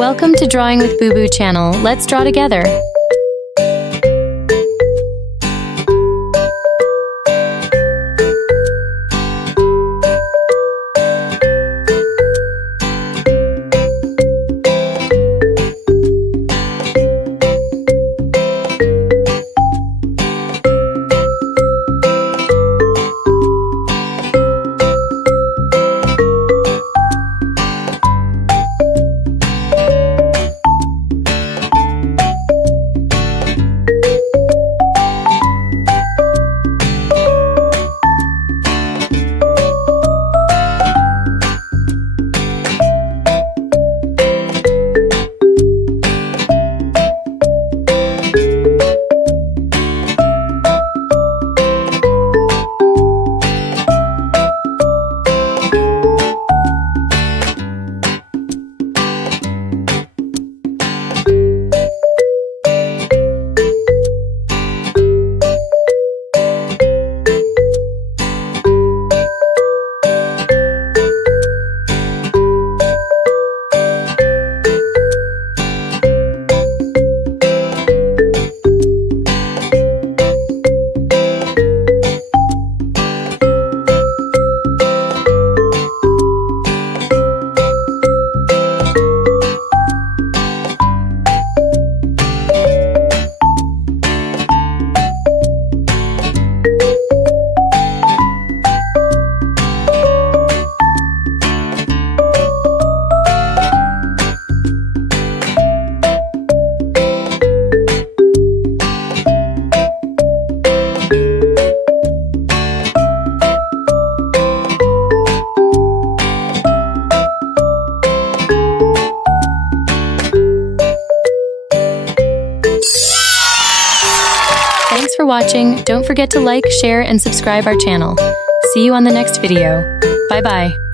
Welcome to Drawing with Boo Boo channel. Let's draw together. Thanks for watching. Don't forget to like, share, and subscribe our channel. See you on the next video. Bye-bye.